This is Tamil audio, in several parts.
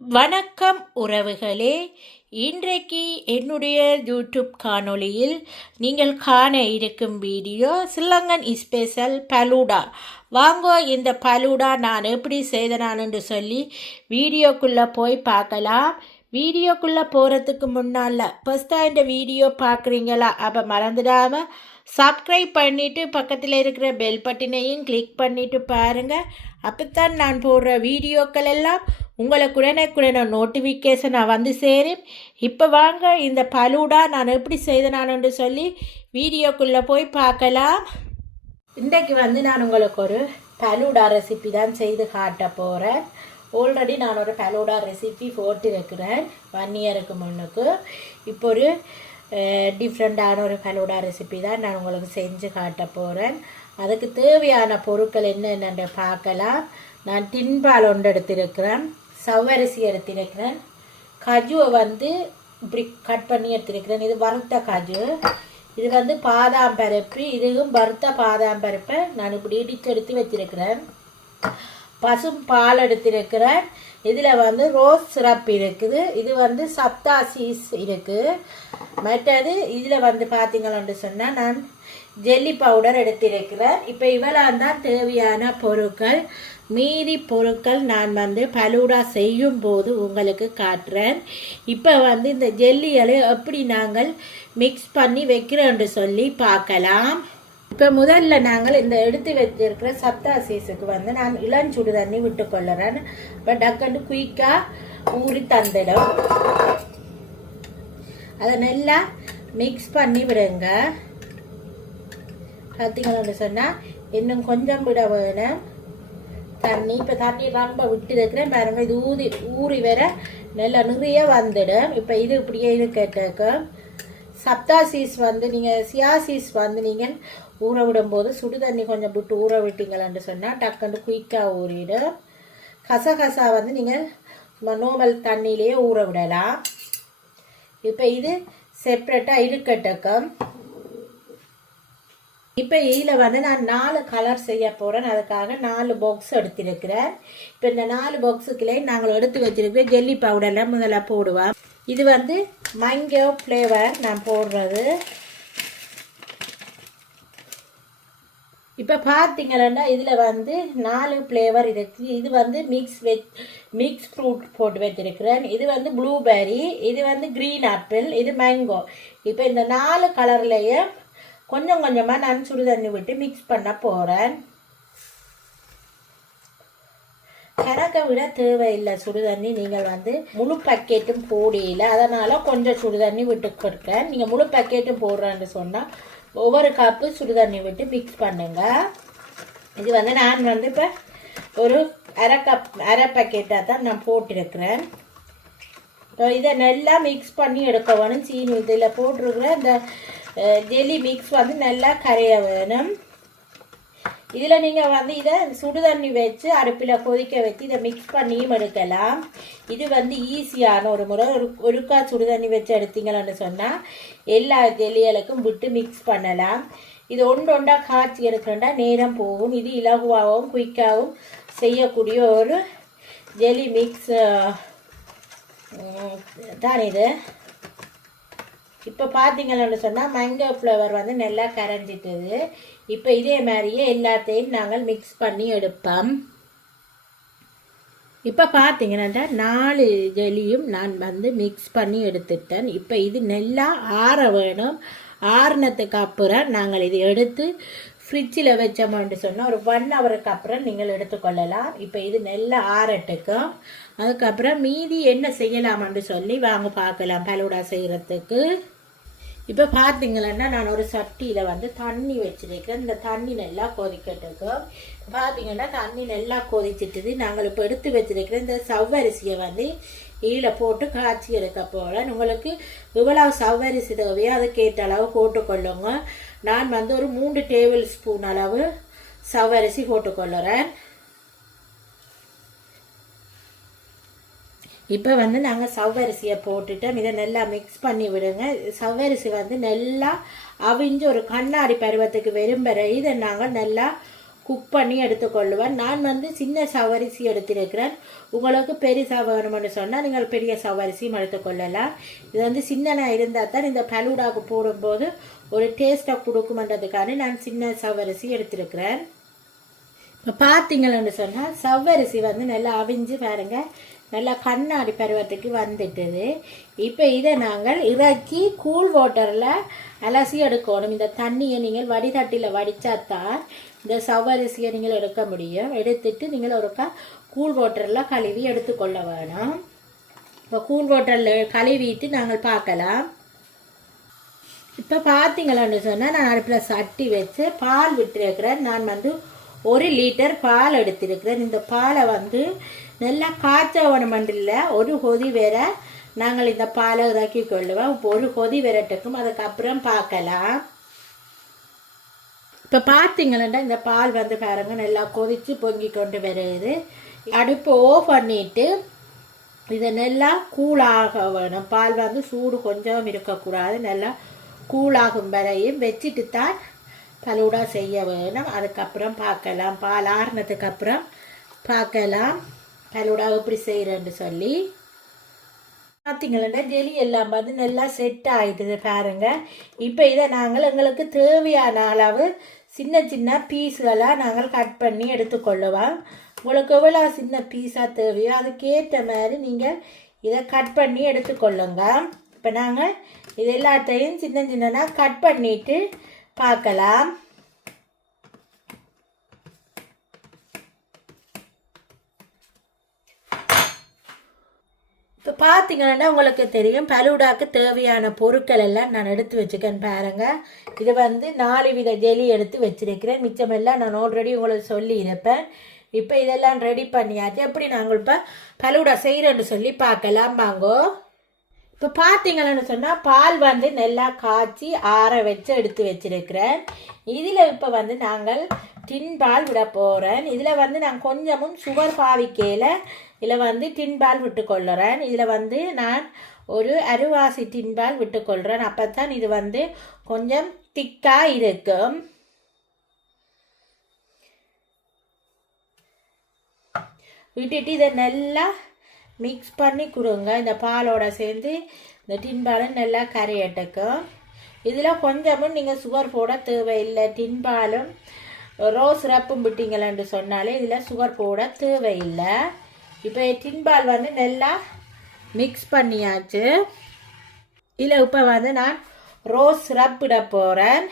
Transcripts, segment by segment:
வணக்கம் உறவுகளே. இன்றைக்கு என்னுடைய யூடியூப் காணொளியில் நீங்கள் காண இருக்கும் வீடியோ சில்லங்கன் ஸ்பெஷல் பலூடா. வாங்கோ இந்த பலூடா நான் எப்படி செய்தனான் என்று சொல்லி வீடியோக்குள்ளே போய் பார்க்கலாம். வீடியோக்குள்ளே போகிறதுக்கு முன்னால் ஃபஸ்ட்டாக இந்த வீடியோ பார்க்குறீங்களா? அப்போ மறந்துடாமல் சப்ஸ்கிரைப் பண்ணிவிட்டு பக்கத்தில் இருக்கிற பெல் பட்டினையும் கிளிக் பண்ணிவிட்டு பாருங்கள் அப்போத்தான் நான் போடுற வீடியோக்கள் எல்லாம் உங்களுக்கு உடனுக்குடனே நோட்டிஃபிகேஷனாக வந்து சேரும். இப்போ வாங்க இந்த பலூடா நான் எப்படி செய்தனான்னு சொல்லி வீடியோக்குள்ளே போய் பார்க்கலாம். இன்றைக்கு வந்து நான் உங்களுக்கு ஒரு பலூடா ரெசிபி தான் செய்து காட்ட போகிறேன் ஆல்ரெடி நான் ஒரு பலூடா ரெசிபி போட்டு வைக்கிறேன் ஒன் இயருக்கு முன்னுக்கு. இப்போ ஒரு டிஃப்ரெண்ட்டான ஒரு பலூடா ரெசிபி தான் நான் உங்களுக்கு செஞ்சு காட்ட போகிறேன் அதுக்கு தேவையான பொருட்கள் என்னென்னு பார்க்கலாம். நான் டின்பால் ஒன்று எடுத்திருக்கிறேன். சவ்வரிசி எடுத்திருக்கிறேன். கஜுவை வந்து இப்படி கட் பண்ணி எடுத்திருக்கிறேன். இது வறுத்த கஜு. இது வந்து பாதாம் பருப்பு. இதுவும் வறுத்த பாதாம் பருப்பை நான் இப்படி இடித்து எடுத்து வச்சிருக்கிறேன். பசும் பால் எடுத்திருக்கிறேன். இதில் வந்து ரோஸ் சிரப் இருக்குது. இது வந்து சப்தா சீஸ் இருக்குது. மற்றது இதில் வந்து பார்த்தீங்கன்னு சொன்னால் நான் ஜெல்லி பவுடர் எடுத்திருக்கிறேன் இப்போ இவ்வளவு தான் தேவையான பொருட்கள் மீதி பொருட்கள் நான் வந்து பலூடா செய்யும் போது உங்களுக்கு காட்டுறேன். இப்போ வந்து இந்த ஜெல்லிகளை எப்படி நாங்கள் மிக்ஸ் பண்ணி வைக்கிறோன்னு சொல்லி பார்க்கலாம். இப்போ முதல்ல நாங்கள் இந்த எடுத்து வச்சிருக்கிற சப்தா சீஸுக்கு வந்து நான் இளஞ்சுடு தண்ணி விட்டு கொள்ளுறேன் இப்போ டக்குன்னு குயிக்காக ஊறி தந்துடும். அதை நல்லா மிக்ஸ் பண்ணி விடுங்க. பார்த்தீங்கன்னு சொன்னால் இன்னும் கொஞ்சம் விட வேணும். தண்ணி இப்போ தண்ணி ரொம்ப விட்டு இருக்கிறேன் இது ஊதி ஊறி வர நல்லா நிறைய வந்துடும். இப்போ இது இப்படியே இது கேட்டாக்க சப்தா சீஸ் வந்து நீங்கள் சியா சீஸ் வந்து நீங்கள் ஊற விடும்போது சுடு தண்ணி கொஞ்சம் விட்டு ஊற விட்டீங்களான்னு சொன்னால் டக்குன்னு குயிக்காக ஊறிடும். கசகசா வந்து நீங்கள் நோமல் தண்ணியிலேயே ஊற விடலாம். இப்போ இது செப்ரேட்டாக இருக்கட்டக்கம் இப்போ இதில் வந்து நான் நாலு கலர் செய்ய போகிறேன் அதுக்காக நாலு பாக்ஸ் எடுத்திருக்கிறேன். இப்போ இந்த நாலு பாக்ஸுக்குள்ளே நாங்கள் எடுத்து வச்சிருக்கிற ஜெல்லி பவுடரில் முதல்ல போடுவோம். இது வந்து மங்கோ ஃப்ளேவர் நான் போடுறது. இப்போ பார்த்தீங்கன்னா இதில் வந்து நாலு ஃப்ளேவர் இருக்குது இது வந்து மிக்ஸ் வெஜ் மிக்ஸ் ஃப்ரூட் போட்டு வச்சிருக்கிறேன். இது வந்து ப்ளூபெர்ரி இது வந்து க்ரீன் ஆப்பிள் இது மேங்கோ இப்போ இந்த நாலு கலர்லேயே கொஞ்சம் கொஞ்சமாக நான் சுடு தண்ணி விட்டு மிக்ஸ் பண்ண போகிறேன் கணக்கை விட தேவையில்லை சுடு தண்ணி நீங்கள் வந்து முழு பக்கெட்டும் போடையில அதனால் கொஞ்சம் சுடு தண்ணி விட்டு கொடுக்கேன் நீங்கள் முழு பக்கெட்டும் போடுறேன்னு சொன்னால் ஒவ்வொரு கப்பு சுடு தண்ணி விட்டு மிக்ஸ் பண்ணுங்க. இது வந்து நான் வந்து இப்போ ஒரு அரை கப் அரை பக்கெட்டாக தான் நான் போட்டிருக்கிறேன். இதை நல்லா மிக்ஸ் பண்ணி எடுக்க வேணும் சீனி இதில் போட்டிருக்கிற இந்த ஜெல்லி மிக்ஸ் வந்து நல்லா கரைய வேணும். இதில் நீங்கள் வந்து இதை சுடு தண்ணி வச்சு அடுப்பில் கொதிக்க வச்சு இதை மிக்ஸ் பண்ணியும் எடுக்கலாம். இது வந்து ஈஸியான ஒரு முறை. ஒரு ஒருக்கா சுடு தண்ணி வச்சு எடுத்தீங்கன்னு சொன்னால் எல்லா ஜெல்லிகளுக்கும் விட்டு மிக்ஸ் பண்ணலாம். இது ஒன்று ஒன்றா காய்ச்சி எடுக்கணுண்டா நேரம் போகும். இது இலகுவாகவும் குயிக்காகவும் செய்யக்கூடிய ஒரு ஜெலி மிக்ஸ் தான் இது? இப்போ பார்த்தீங்கன்னு சொன்னால் மேங்கோ ஃப்ளவர் வந்து நல்லா கரைஞ்சிட்டது. இப்போ இதே மாதிரியே எல்லாத்தையும் நாங்கள் மிக்ஸ் பண்ணி எடுப்போம். இப்போ பார்த்தீங்கன்னா நாலு ஜெலியும் நான் வந்து மிக்ஸ் பண்ணி எடுத்துட்டேன். இப்போ இது நல்லா ஆற வேணும். ஆறுனத்துக்கு அப்புறம் நாங்கள் இதை எடுத்து ஃப்ரிட்ஜில் வச்சோம்னு சொன்னால் ஒரு ஒன் ஹவருக்கு அப்புறம் நீங்கள் எடுத்துக்கொள்ளலாம். இப்போ இது நல்லா ஆறட்டுக்கும். அதுக்கப்புறம் மீதி என்ன செய்யலாம்னு சொல்லி வாங்க பார்க்கலாம் பலூடா செய்கிறதுக்கு இப்போ பார்த்தீங்களன்னா நான் ஒரு சட்டியில் வந்து தண்ணி வச்சுருக்கேன் இந்த தண்ணி நல்லா கொதிக்கட்டுக்கும் பார்த்தீங்கன்னா தண்ணி நல்லா கொதிச்சிட்டுது. நாங்கள் இப்போ எடுத்து வச்சுருக்கிற இந்த சவ்வரிசியை வந்து ஈழ போட்டு காய்ச்சி எடுக்க போகிறேன் உங்களுக்கு இவ்வளவு சவ்வரிசி தேவையோ அதுக்கேற்ற அளவு போட்டுக்கொள்ளுங்க. நான் வந்து ஒரு மூன்று டேபிள் ஸ்பூன் அளவு சவ்வரிசி போட்டுக்கொள்ளுறேன். இப்போ வந்து நாங்கள் சவ்வரிசியை போட்டுட்டோம். இதை நல்லா மிக்ஸ் பண்ணி விடுங்க. சவ்வரிசி வந்து நல்லா அவிஞ்சு ஒரு கண்ணாடி பருவத்துக்கு விரும்புகிற இதை நாங்கள் நல்லா குக் பண்ணி எடுத்துக்கொள்ளுவேன் நான் வந்து சின்ன சவரிசி எடுத்திருக்கிறேன். உங்களுக்கு பெருசாக வேணும்னு சொன்னால் நீங்கள் பெரிய சவரிசியும் எடுத்துக்கொள்ளலாம் இது வந்து சின்னனாக இருந்தால் தான் இந்த பலூடாவுக்கு போடும்போது ஒரு டேஸ்ட்டாக கொடுக்குமன்றதுக்காக நான் சின்ன சவரிசி எடுத்திருக்கிறேன். இப்போ பார்த்தீங்களன்னு சொன்னால் சவ்வரிசி வந்து நல்லா அவிஞ்சு பாருங்க. நல்லா கண்ணாடி பருவத்துக்கு வந்துட்டுது. இப்போ இதை நாங்கள் இறக்கி கூல் வாட்டரில் அலசி எடுக்கணும். இந்த தண்ணியை நீங்கள் வடிதட்டியில் வடித்தாத்தான் இந்த சவரிசியை நீங்கள் எடுக்க முடியும். எடுத்துட்டு நீங்கள் ஒருக்கா கூல் வாட்டரில் கழுவி எடுத்துக்கொள்ள வேணும். இப்போ கூல் வாட்டரில் கழுவிட்டு நாங்கள் பார்க்கலாம். இப்போ பார்த்தீங்களான்னு சொன்னால் நான் அடுப்பில் சட்டி வச்சு பால் விட்டுருக்கிறேன். நான் வந்து ஒரு லிட்டர் பால் எடுத்திருக்கிறேன். இந்த பாலை வந்து நல்லா காய்ச்ச வேணுமண்டில்ல ஒரு கொதி வேற நாங்கள் இந்த பாலை இறக்கி கொள்ளுவோம். இப்போ ஒரு கொதி விரட்டுக்கும் அதுக்கப்புறம் பார்க்கலாம். இப்போ பார்த்தீங்கன்னா இந்த பால் வந்து பாருங்க நல்லா கொதித்து பொங்கி கொண்டு வருது. அடுப்பு ஓஃப் பண்ணிட்டு இதை நல்லா கூழாக வேணும். பால் வந்து சூடு கொஞ்சம் இருக்கக்கூடாது. நல்லா கூழாகும் வரையும் வச்சுட்டு தான் பலூடா செய்ய வேணும். அதுக்கப்புறம் பார்க்கலாம். பால் ஆறுனதுக்கு அப்புறம் பார்க்கலாம். பலூடா எப்படி செய்கிறேன்னு சொல்லி. பார்த்தீங்களா ஜெலி எல்லாம் வந்து நல்லா செட் ஆகிடுது பாருங்க. இப்போ இதை நாங்கள் எங்களுக்கு தேவையான அளவு சின்ன சின்ன பீஸ்களாக நாங்கள் கட் பண்ணி எடுத்துக்கொள்ளுவோம் உங்களுக்கு எவ்வளோ சின்ன பீஸாக தேவையோ அதுக்கேற்ற மாதிரி நீங்கள் இதை கட் பண்ணி எடுத்துக்கொள்ளுங்க. இப்போ நாங்கள் இது எல்லாத்தையும் சின்ன சின்னதாக கட் பண்ணிவிட்டு பார்க்கலாம். இப்போ பார்த்தீங்கன்னா உங்களுக்கு தெரியும் பலூடாக்கு தேவையான பொருட்கள் எல்லாம் நான் எடுத்து வச்சுக்கேன் பாருங்க. இது வந்து நாலு வித ஜெலி எடுத்து வச்சிருக்கிறேன். மிச்சமெல்லாம் நான் ஆல்ரெடி உங்களுக்கு சொல்லியிருப்பேன். இப்போ இதெல்லாம் ரெடி பண்ணியாச்சு. எப்படி நாங்கள் இப்போ பலூடா செய்கிறோன்னு சொல்லி பார்க்கலாம். வாங்கோ. இப்போ பார்த்தீங்கன்னு சொன்னால் பால் வந்து நல்லா காய்ச்சி ஆற வச்சு எடுத்து வச்சிருக்கிறேன். இதில் இப்போ வந்து நாங்கள் டின் பால் விட போகிறேன் இதில் வந்து நான் கொஞ்சமும் சுகர் பாவிக்கையில் இதில் வந்து டின் பால் விட்டுக்கொள்ளுறேன். இதில் வந்து நான் ஒரு அருவாசி டின் பால் விட்டுக்கொள்கிறேன் அப்போ தான் இது வந்து கொஞ்சம் திக்காக இருக்கும். விட்டுட்டு இதை நல்லா மிக்ஸ் பண்ணி கொடுங்க. இந்த பாலோட சேர்ந்து இந்த டின்பாலும் நல்லா கரையட்டுக்கும் இதில் கொஞ்சமும் நீங்கள் சுகர் போட தேவையில்லை. டின்பாலும் ரோஸ் ரப்பும் விட்டீங்களேன்னு சொன்னாலே இதில் சுகர் போட தேவையில்லை. இப்போ டின் பால் வந்து நல்லா மிக்ஸ் பண்ணியாச்சு. இதில் இப்போ வந்து நான் ரோஸ் ரப்பிட போகிறேன்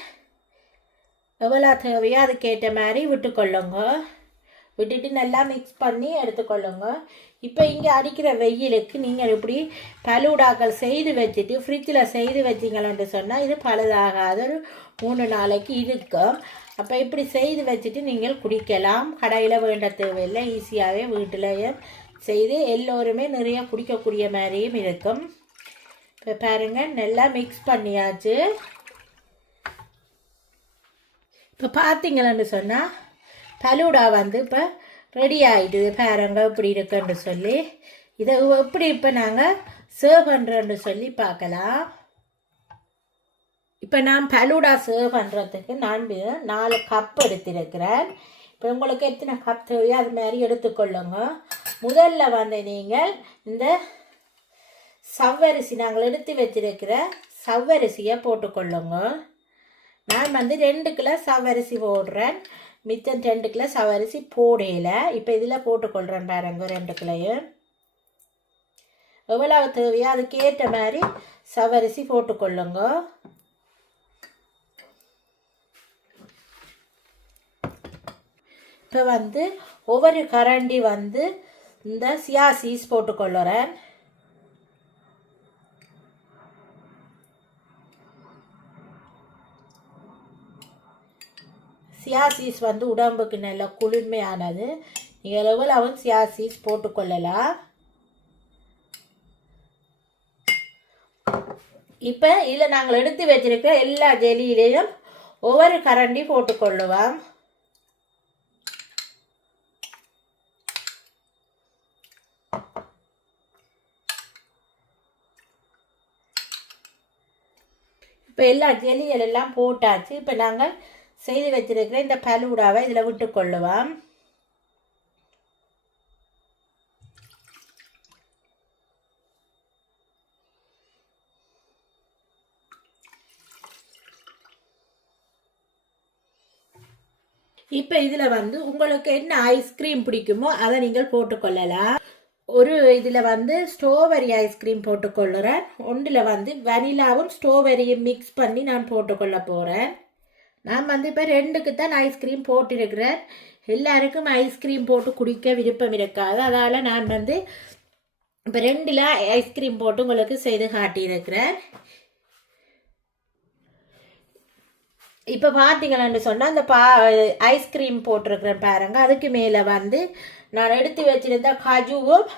எவ்வளோ தேவையோ அதுக்கேற்ற மாதிரி விட்டுக்கொள்ளுங்க. விட்டுட்டு நல்லா மிக்ஸ் பண்ணி எடுத்துக்கொள்ளுங்க. இப்போ இங்கே அடிக்கிற வெயிலுக்கு நீங்கள் இப்படி பலூடாக்கள் செய்து வச்சுட்டு ஃப்ரிட்ஜில் செய்து வச்சிங்களேன்ட்டு சொன்னால் இது பழுதாகாத. ஒரு மூணு நாளைக்கு இருக்கும் அப்போ இப்படி செய்து வச்சுட்டு நீங்கள் குடிக்கலாம். கடையில் வேண்ட தேவையில்லை. ஈஸியாகவே வீட்டிலேயே செய்து எல்லோருமே நிறைய குடிக்கக்கூடிய மாதிரியும் இருக்கும். இப்போ பாருங்கள் நல்லா மிக்ஸ் பண்ணியாச்சு. இப்போ பார்த்தீங்களன்னு சொன்னால் பலூடா வந்து இப்போ ரெடி ஆகிடுது பாருங்க இப்படி இருக்குன்னு சொல்லி. இதை எப்படி இப்போ நாங்கள் சர்வ் பண்ணுறோன்னு சொல்லி பார்க்கலாம். இப்போ நான் பலூடா சர்வ் பண்ணுறதுக்கு நான் நாலு கப் எடுத்திருக்கிறேன். இப்போ உங்களுக்கு எத்தனை கப் தேவையோ அது மாதிரி எடுத்துக்கொள்ளுங்க. முதல்ல வந்து நீங்கள் இந்த சவ்வரிசி நாங்கள் எடுத்து வச்சிருக்கிற சவ்வரிசியை போட்டுக்கொள்ளுங்க. நான் வந்து ரெண்டு கிலோ சவ்வரிசி போடுறேன். மிச்சம் ரெண்டு கிலோ சவரிசி போடையில இப்போ இதில் போட்டுக்கொள்கிறேன் பாருங்க ரெண்டு கிளையும் எவ்வளவு தேவையோ அதுக்கேற்ற மாதிரி சவரிசி போட்டுக்கொள்ளுங்க. இப்போ வந்து ஒவ்வொரு கரண்டி வந்து இந்த சியா சீஸ் போட்டுக்கொள்ளுறேன். சியாசீஸ் வந்து உடம்புக்கு நல்ல குளிர்மையானது. நீங்கள் எவ்வளவும் சியாசீஸ் போட்டுக்கொள்ளலாம். இப்போ இதில் நாங்கள் எடுத்து வச்சிருக்கிற எல்லா ஜெலியிலையும் ஒவ்வொரு கரண்டி போட்டுக்கொள்ளுவோம். இப்போ எல்லா ஜெலிகள் எல்லாம் போட்டாச்சு. இப்போ நாங்கள் செய்து வச்சிருக்கிற இந்த பலூடாவை இதில் விட்டுக்கொள்ளுவோம் இப்போ இதில் வந்து உங்களுக்கு என்ன ஐஸ்கிரீம் பிடிக்குமோ அதை நீங்கள் போட்டுக்கொள்ளலாம் ஒரு இதில் வந்து ஸ்ட்ராபெரி ஐஸ்கிரீம் போட்டுக்கொள்ளுறேன் ஒன்றில் வந்து வனிலாவும் ஸ்ட்ராபெரியும் மிக்ஸ் பண்ணி நான் போட்டுக்கொள்ள போகிறேன் நான் வந்து இப்போ ரெண்டுக்கு தான் ஐஸ்கிரீம் போட்டிருக்கிறேன். எல்லாருக்கும் ஐஸ்கிரீம் போட்டு குடிக்க விருப்பம் இருக்காது. அதால் நான் வந்து இப்போ ரெண்டில் ஐஸ்கிரீம் போட்டு உங்களுக்கு செய்து காட்டியிருக்கிறேன். இப்போ பார்த்தீங்கன்னு சொன்னால் அந்த பா ஐஸ்கிரீம் போட்டிருக்கிறேன் பாருங்க. அதுக்கு மேலே வந்து நான் எடுத்து வச்சுருந்த கஜுவும்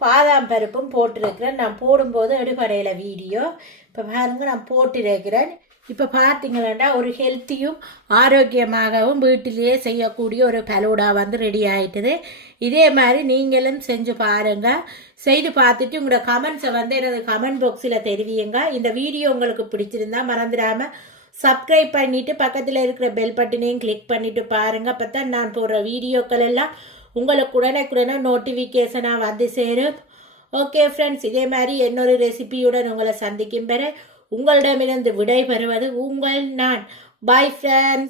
பாதாம் பருப்பும் போட்டிருக்கிறேன். நான் போடும்போது எடுபடையில் வீடியோ இப்போ பாருங்கள் நான் போட்டிருக்கிறேன். இப்போ பார்த்தீங்கன்னா ஒரு ஹெல்த்தியும் ஆரோக்கியமாகவும் வீட்டிலேயே செய்யக்கூடிய ஒரு பலூடா வந்து ரெடி ஆகிட்டுது இதே மாதிரி நீங்களும் செஞ்சு பாருங்கள் செய்து பார்த்துட்டு உங்களோட கமெண்ட்ஸை வந்து எனது கமெண்ட் பாக்ஸில் தெரிவியுங்க. இந்த வீடியோ உங்களுக்கு பிடிச்சிருந்தா மறந்துடாமல் சப்ஸ்கிரைப் பண்ணிவிட்டு பக்கத்தில் இருக்கிற பெல் பட்டனையும் கிளிக் பண்ணிவிட்டு பாருங்கள் அப்போ தான் நான் போடுற வீடியோக்கள் எல்லாம் உங்களுக்கு உடனே நோட்டிஃபிகேஷனாக வந்து சேரும். ஓகே ஃப்ரெண்ட்ஸ் இதே மாதிரி இன்னொரு ரெசிபியுடன் உங்களை சந்திக்கும் பெற உங்களிடமிருந்து விடை பெறுவது உங்கள் நான். Bye friends